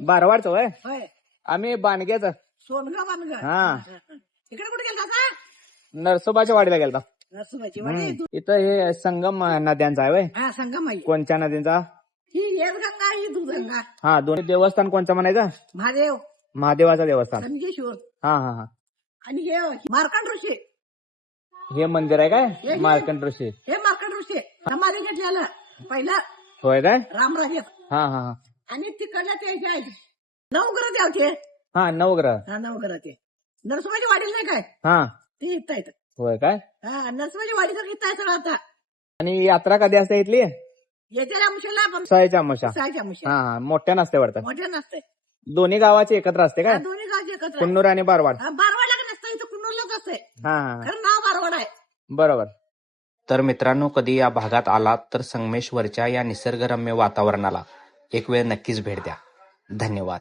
बारवाडचं होय. होय आम्ही बाणग्याचं. सोनगाव बांधगा. हा इकडे कुठे गेला का नरसोबाच्या वाडीला गेलता. नरसुबाची वाडी. इथं हे संगम नद्यांचा आहे वय. हा संगमाई. कोणत्या नदींचा? ही येस गंगा ही दूधगंगा. हा दोन्ही देवस्थान कोणचं म्हणायचं? महादेव महादेवाचं देवस्थान. संगेश्वर हा हा हा. आणि हे मार्कंड ऋषी. हे मंदिर आहे काय मार्कंड ऋषी? हे मार्कंड ऋषी समाधी घेतलेलं पहिलं होय काय? रामराज्यात. हा हा हा. आणि तिकडल्या ते हे आहेत. नवग्रह ते होते. हा नवग्रह. हा नवग्रह ते नरसुबाची वाडी नाही काय हा ते इथं आहेत. होय काय? हा नरसुबाची वाडी तर इथं आहे सगळं आता. आणि यात्रा कधी असते इथली? येत्या आमुषाला आपण सायच्या आमोशा. सायच्या आमुषा हा हा मोठ्या नसते वाटतं. मोठ्या नसते. दोन्ही गावाची एकत्र असते काय? दोन्ही गावचे एकत्र. कुन्नूर आणि बारवाड. बारवाडला नसतं इथं कुन्नूरलाच असते. हा हा कारण नाव बारवाड आहे. बरोबर. तर मित्रांनो, कधी या भागात आलात तर संगमेश्वरच्या या निसर्गरम्य वातावरणाला एक वेळ नक्कीच भेट द्या. धन्यवाद.